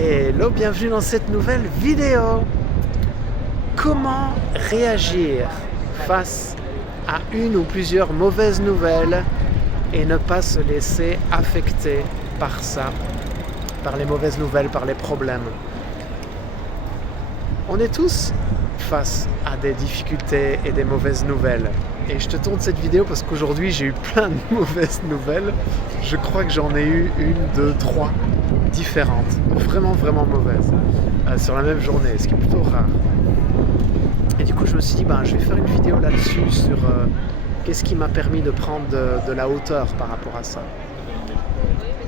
Hello, bienvenue dans cette nouvelle vidéo. Comment réagir face à une ou plusieurs mauvaises nouvelles et ne pas se laisser affecter par ça, par les mauvaises nouvelles, par les problèmes. On est tous face à des difficultés et des mauvaises nouvelles. Et je te tourne cette vidéo parce qu'aujourd'hui j'ai eu plein de mauvaises nouvelles. Je crois que j'en ai eu une, deux, trois différentes, vraiment mauvaises, sur la même journée, ce qui est plutôt rare. Et du coup je me suis dit, je vais faire une vidéo là-dessus sur qu'est-ce qui m'a permis de prendre de la hauteur par rapport à ça.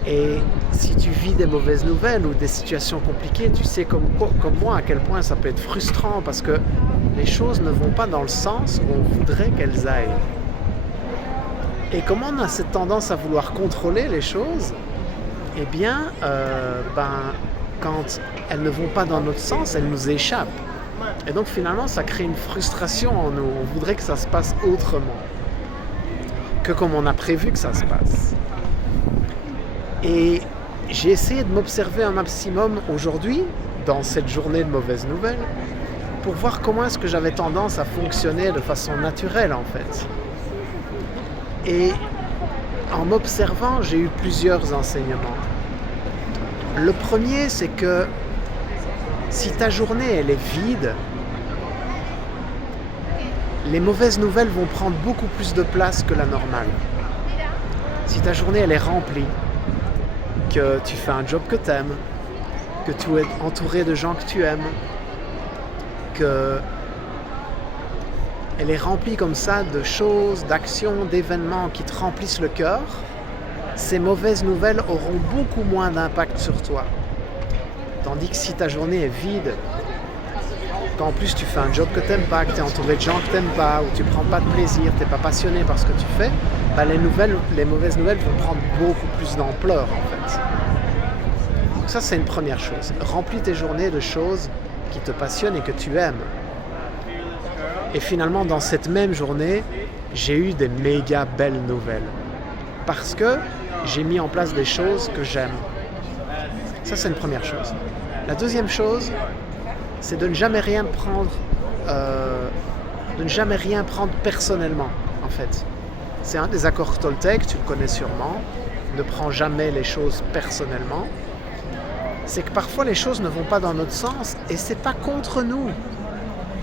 Et si tu vis des mauvaises nouvelles ou des situations compliquées, tu sais comme moi à quel point ça peut être frustrant parce que les choses ne vont pas dans le sens où on voudrait qu'elles aillent. Et comme on a cette tendance à vouloir contrôler les choses, eh bien, quand elles ne vont pas dans notre sens, elles nous échappent. Et donc finalement, ça crée une frustration en nous. On voudrait que ça se passe autrement que comme on a prévu que ça se passe. Et j'ai essayé de m'observer un maximum aujourd'hui, dans cette journée de mauvaises nouvelles, pour voir comment est-ce que j'avais tendance à fonctionner de façon naturelle en fait. Et en m'observant, j'ai eu plusieurs enseignements. Le premier, c'est que si ta journée elle est vide, les mauvaises nouvelles vont prendre beaucoup plus de place que la normale. Si ta journée elle est remplie, que tu fais un job que tu aimes, que tu es entouré de gens que tu aimes, qu'elle est remplie comme ça de choses, d'actions, d'événements qui te remplissent le cœur, ces mauvaises nouvelles auront beaucoup moins d'impact sur toi. Tandis que si ta journée est vide, qu'en plus tu fais un job que tu n'aimes pas, que tu es entouré de gens que tu n'aimes pas, ou tu ne prends pas de plaisir, tu n'es pas passionné par ce que tu fais, les mauvaises nouvelles vont prendre beaucoup plus d'ampleur en fait. Donc ça c'est une première chose. Remplis tes journées de choses qui te passionnent et que tu aimes. Et finalement dans cette même journée, j'ai eu des méga belles nouvelles. Parce que j'ai mis en place des choses que j'aime. Ça c'est une première chose. La deuxième chose, c'est de ne jamais rien prendre personnellement en fait. C'est un des accords Toltec, tu le connais sûrement. Ne prends jamais les choses personnellement. C'est que parfois les choses ne vont pas dans notre sens et c'est pas contre nous.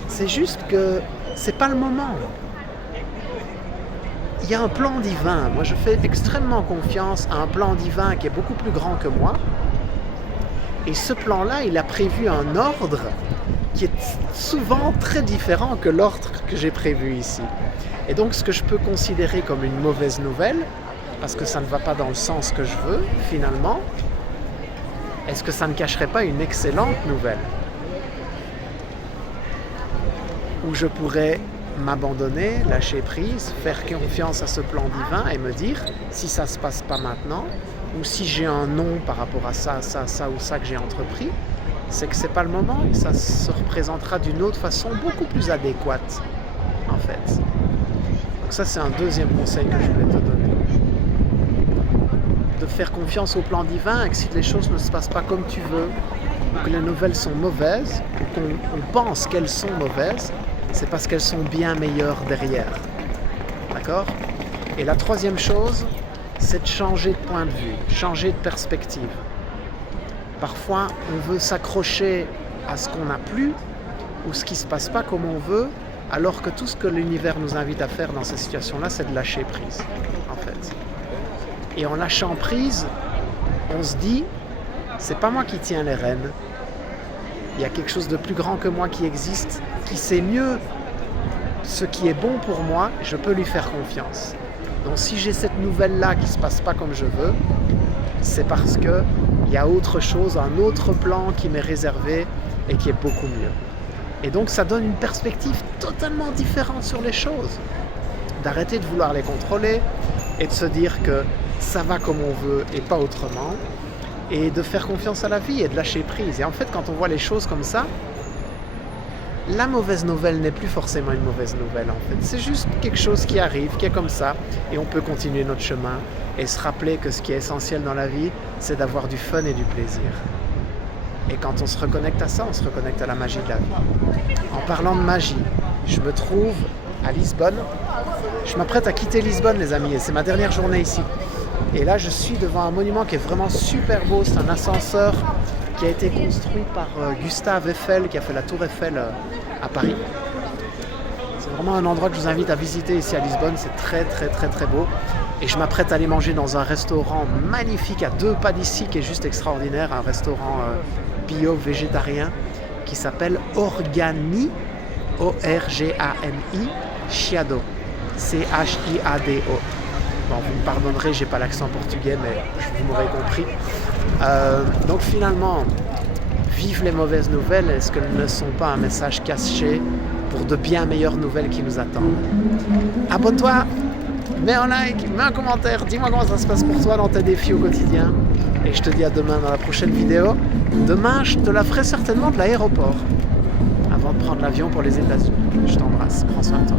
C'est juste que c'est pas le moment. Il y a un plan divin. Moi je fais extrêmement confiance à un plan divin qui est beaucoup plus grand que moi. Et ce plan-là, il a prévu un ordre qui est souvent très différent que l'ordre que j'ai prévu ici. Et donc ce que je peux considérer comme une mauvaise nouvelle, parce que ça ne va pas dans le sens que je veux, finalement, est-ce que ça ne cacherait pas une excellente nouvelle? Où je pourrais m'abandonner, lâcher prise, faire confiance à ce plan divin et me dire, si ça ne se passe pas maintenant, ou si j'ai un non par rapport à ça ou ça que j'ai entrepris, c'est que c'est pas le moment et ça se représentera d'une autre façon beaucoup plus adéquate, en fait. Donc ça, c'est un deuxième conseil que je voulais te donner. De faire confiance au plan divin et que si les choses ne se passent pas comme tu veux, ou que les nouvelles sont mauvaises, ou qu'on pense qu'elles sont mauvaises, c'est parce qu'elles sont bien meilleures derrière. D'accord ? Et la troisième chose, c'est de changer de point de vue, changer de perspective. Parfois, on veut s'accrocher à ce qu'on n'a plus ou ce qui ne se passe pas comme on veut, alors que tout ce que l'univers nous invite à faire dans ces situations-là, c'est de lâcher prise, en fait. Et en lâchant prise, on se dit, c'est pas moi qui tiens les rênes. Il y a quelque chose de plus grand que moi qui existe, qui sait mieux ce qui est bon pour moi, je peux lui faire confiance. Donc si j'ai cette nouvelle-là qui ne se passe pas comme je veux, c'est parce qu'il y a autre chose, un autre plan qui m'est réservé et qui est beaucoup mieux. Et donc ça donne une perspective totalement différente sur les choses. D'arrêter de vouloir les contrôler et de se dire que ça va comme on veut et pas autrement. Et de faire confiance à la vie et de lâcher prise. Et en fait, quand on voit les choses comme ça, la mauvaise nouvelle n'est plus forcément une mauvaise nouvelle en fait. C'est juste quelque chose qui arrive, qui est comme ça, et on peut continuer notre chemin et se rappeler que ce qui est essentiel dans la vie, c'est d'avoir du fun et du plaisir. Et quand on se reconnecte à ça, on se reconnecte à la magie de la vie. En parlant de magie, je me trouve à Lisbonne. Je m'apprête à quitter Lisbonne, les amis, et c'est ma dernière journée ici. Et là, je suis devant un monument qui est vraiment super beau. C'est un ascenseur qui a été construit par Gustave Eiffel, qui a fait la tour Eiffel à Paris. C'est vraiment un endroit que je vous invite à visiter ici à Lisbonne. C'est très, très, très, très beau. Et je m'apprête à aller manger dans un restaurant magnifique à 2 pas d'ici, qui est juste extraordinaire. Un restaurant bio-végétarien qui s'appelle Organi, O-R-G-A-N-I, Chiado, C-H-I-A-D-O. Bon, vous me pardonnerez, j'ai pas l'accent portugais, mais vous m'aurez compris. Donc finalement, vive les mauvaises nouvelles, est-ce qu'elles ne sont pas un message caché pour de bien meilleures nouvelles qui nous attendent? Abonne-toi, mets un like, mets un commentaire, dis-moi comment ça se passe pour toi dans tes défis au quotidien. Et je te dis à demain dans la prochaine vidéo. Demain, je te la ferai certainement de l'aéroport, avant de prendre l'avion pour les États-Unis. Je t'embrasse, prends soin de toi.